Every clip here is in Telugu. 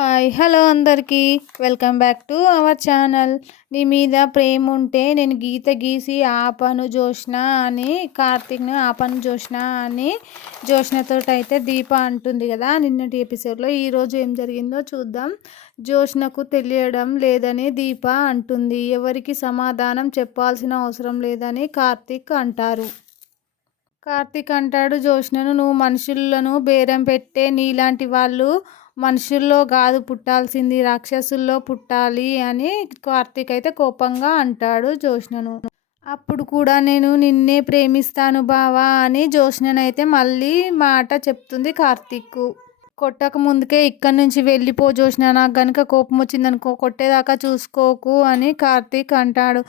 హాయ్ హలో అందరికీ. Welcome back to our channel. నీ మీద ప్రేమ ఉంటే నేను గీత గీసి ఆపను జోష్న అని కార్తీక్ను ఆపను జోష్న అని జోష్నతో అయితే దీప అంటుంది కదా. నిన్నటి ఎపిసోడ్లో ఈరోజు ఏం జరిగిందో చూద్దాం. జోష్నకు తెలియడం లేదని దీప అంటుంది. ఎవరికి సమాధానం చెప్పాల్సిన అవసరం లేదని కార్తీక్ అంటారు. కార్తీక్ అంటాడు జోష్నను నువ్వు మనుషులను బేరం పెట్టే నీలాంటి వాళ్ళు మనుషుల్లో కాదు పుట్టాల్సింది రాక్షసుల్లో పుట్టాలి అని కార్తీక్ అయితే కోపంగా అంటాడు జోష్నను. అప్పుడు కూడా నేను నిన్నే ప్రేమిస్తాను బావా అని జోష్ననైతే మళ్ళీ మాట చెప్తుంది కార్తీక్ కొట్టక ముందుకే ఇక్కడి నుంచి వెళ్ళిపో జోష్న. నాకు కనుక కోపం వచ్చిందనుకో కొట్టేదాకా చూసుకోకు అని కార్తీక్ అంటాడు.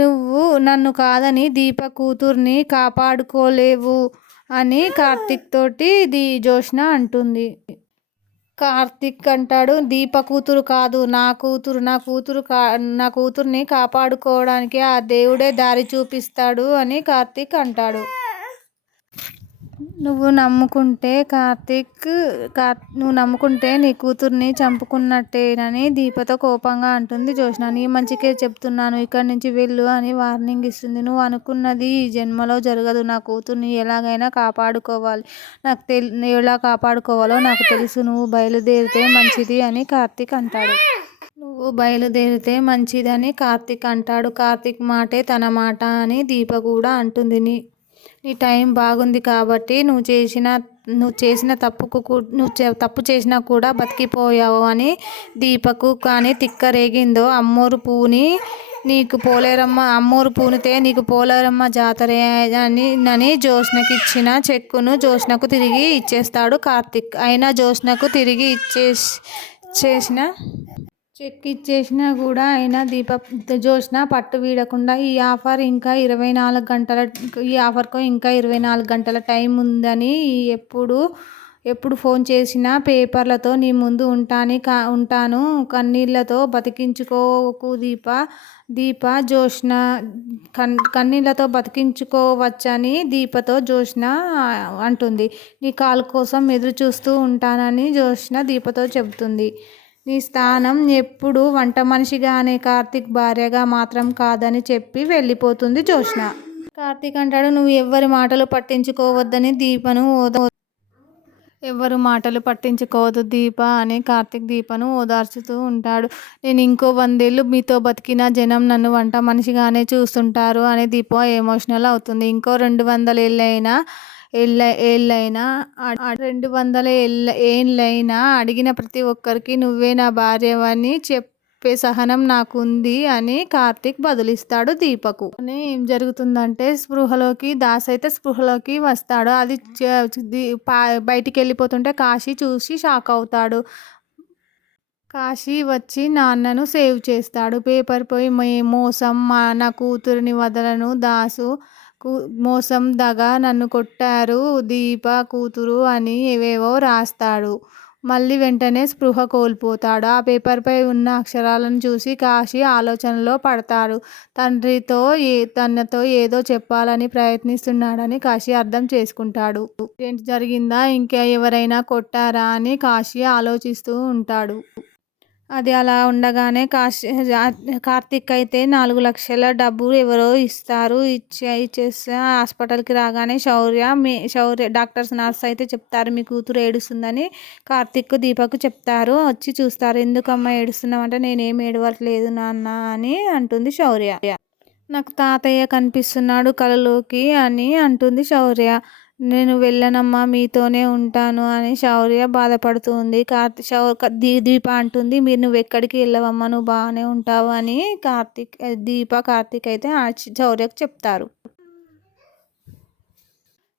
నువ్వు నన్ను కాదని దీప కూతుర్ని కాపాడుకోలేవు అని కార్తీక్ తోటి ది జోష్న అంటుంది. కార్తిక్ అంటాడు దీప కూతురు కాదు నా కూతురు నా కూతురు కా నా కూతుర్ని కాపాడుకోవడానికి ఆ దేవుడే దారి చూపిస్తాడు అని కార్తీక్ అంటాడు. నువ్వు నమ్ముకుంటే కార్తీక్ కార్ నువ్వు నమ్ముకుంటే నీ కూతుర్ని చంపుకున్నట్టేనని దీపతో కోపంగా అంటుంది జోష్న నీ మంచికే చెప్తున్నాను ఇక్కడి నుంచి వెళ్ళు అని వార్నింగ్ ఇస్తుంది. నువ్వు అనుకున్నది ఈ జన్మలో జరగదు. నా కూతుర్ని ఎలాగైనా కాపాడుకోవాలి. నాకు తెలి ఎలా కాపాడుకోవాలో నాకు తెలుసు. నువ్వు బయలుదేరితే మంచిది అని కార్తీక్ అంటాడు. నువ్వు బయలుదేరితే మంచిదని కార్తీక్ అంటాడు. కార్తీక్ మాటే తన మాట అని దీప కూడా అంటుంది. నీ టైం బాగుంది కాబట్టి నువ్వు చేసిన నువ్వు చేసిన తప్పుకు నువ్వు తప్పు చేసినా కూడా బతికిపోయావు అని దీపకు కానీ తిక్క రేగిందో అమ్మోరు పువ్వుని నీకు పోలేరమ్మ అమ్మోరు పూనితే నీకు పోలేరమ్మ జాతర అని నని జోష్నకి ఇచ్చిన చెక్కును జోష్నకు తిరిగి ఇచ్చేస్తాడు కార్తిక్. అయినా జోష్నకు తిరిగి ఇచ్చేసి చేసిన చెక్ ఇచ్చేసినా కూడా ఆయన దీప జోష్న పట్టు వీడకుండా ఈ ఆఫర్ ఇంకా ఇరవై నాలుగు గంటల ఈ ఆఫర్కు ఇంకా ఇరవై నాలుగు గంటల టైం ఉందని ఎప్పుడు ఎప్పుడు ఫోన్ చేసినా పేపర్లతో నీ ముందు ఉంటాని కా ఉంటాను. కన్నీళ్ళతో బతికించుకోకు దీప దీప జోష్న కన్ కన్నీళ్ళతో బతికించుకోవచ్చని దీపతో జోష్న అంటుంది. నీ కాల్ కోసం ఎదురు చూస్తూ ఉంటానని జోష్న దీపతో చెబుతుంది. నీ స్థానం ఎప్పుడు వంట మనిషిగానే కార్తీక్ భార్యగా మాత్రం కాదని చెప్పి వెళ్ళిపోతుంది జోష్న కార్తీక్ అంటాడు నువ్వు ఎవరి మాటలు పట్టించుకోవద్దని దీపను ఓద ఎవరు మాటలు పట్టించుకోవద్దు దీప అని కార్తీక్ దీపను ఓదార్చుతూ ఉంటాడు. నేను ఇంకో వందేళ్ళు మీతో బతికిన జనం నన్ను వంట మనిషిగానే చూస్తుంటారు అని దీప ఎమోషనల్ అవుతుంది. ఇంకో రెండు వందల ఏళ్ళైనా ఏళ్ళ ఏళ్ళైనా రెండు వందల ఏళ్ళ ఏళ్ళైనా అడిగిన ప్రతి ఒక్కరికి నువ్వే నా భార్యవని చెప్పే సహనం నాకుంది అని కార్తీక్ బదులిస్తాడు దీపకు. ఏం జరుగుతుందంటే స్పృహలోకి దాస్ అయితే స్పృహలోకి వస్తాడు. అది బయటికి వెళ్ళిపోతుంటే కాశీ చూసి షాక్ అవుతాడు కాశీ వచ్చి నాన్నను సేవ్ చేస్తాడు. పేపర్ పోయి మోసం మా నా కూతురిని వదలను. దాసు మోసం దగ నన్ను కొట్టారు. దీప కూతురు అని ఏవేవో రాస్తాడు. మళ్ళీ వెంటనే స్పృహ కోల్పోతాడు. ఆ పేపర్పై ఉన్న అక్షరాలను చూసి కాశీ ఆలోచనలో పడతాడు. తండ్రితో ఏ తనతో ఏదో చెప్పాలని ప్రయత్నిస్తున్నాడని కాశీ అర్థం చేసుకుంటాడు. ఏంటి జరిగిందా? ఇంకా ఎవరైనా కొట్టారా? అని కాశీ ఆలోచిస్తూ ఉంటాడు. అది అలా ఉండగానే కాశీ కార్తిక్ అయితే నాలుగు లక్షల డబ్బు ఎవరో ఇస్తారు. ఇచ్చే ఇచ్చేస్తే హాస్పిటల్కి రాగానే శౌర్య మీ శౌర్య డాక్టర్స్ నర్స్ అయితే చెప్తారు మీ కూతురు ఏడుస్తుందని కార్తిక్ దీపక్ చెప్తారు. వచ్చి చూస్తారు. ఎందుకమ్మా ఏడుస్తున్నామంటే నేనేం ఏడవట్లేదు నాన్న అని అంటుంది శౌర్య. నాకు తాతయ్య కనిపిస్తున్నాడు కలలోకి అని అంటుంది శౌర్య. నేను వెళ్ళనమ్మా మీతోనే ఉంటాను అని శౌర్య బాధపడుతుంది. కార్తీ శౌ దీప అంటుంది. మీరు నువ్వు ఎక్కడికి వెళ్ళవమ్మా నువ్వు బాగానే ఉంటావు అని కార్తీక్ దీప కార్తీక్ అయితే శౌర్యకు చెప్తారు.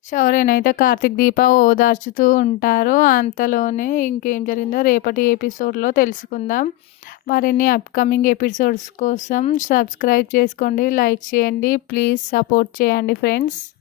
శౌర్యనైతే కార్తీక్ దీప ఓదార్చుతూ ఉంటారు. అంతలోనే ఇంకేం జరిగిందో రేపటి ఎపిసోడ్లో తెలుసుకుందాం. మరిన్ని అప్కమింగ్ ఎపిసోడ్స్ కోసం సబ్స్క్రైబ్ చేసుకోండి లైక్ చేయండి ప్లీజ్ సపోర్ట్ చేయండి friends.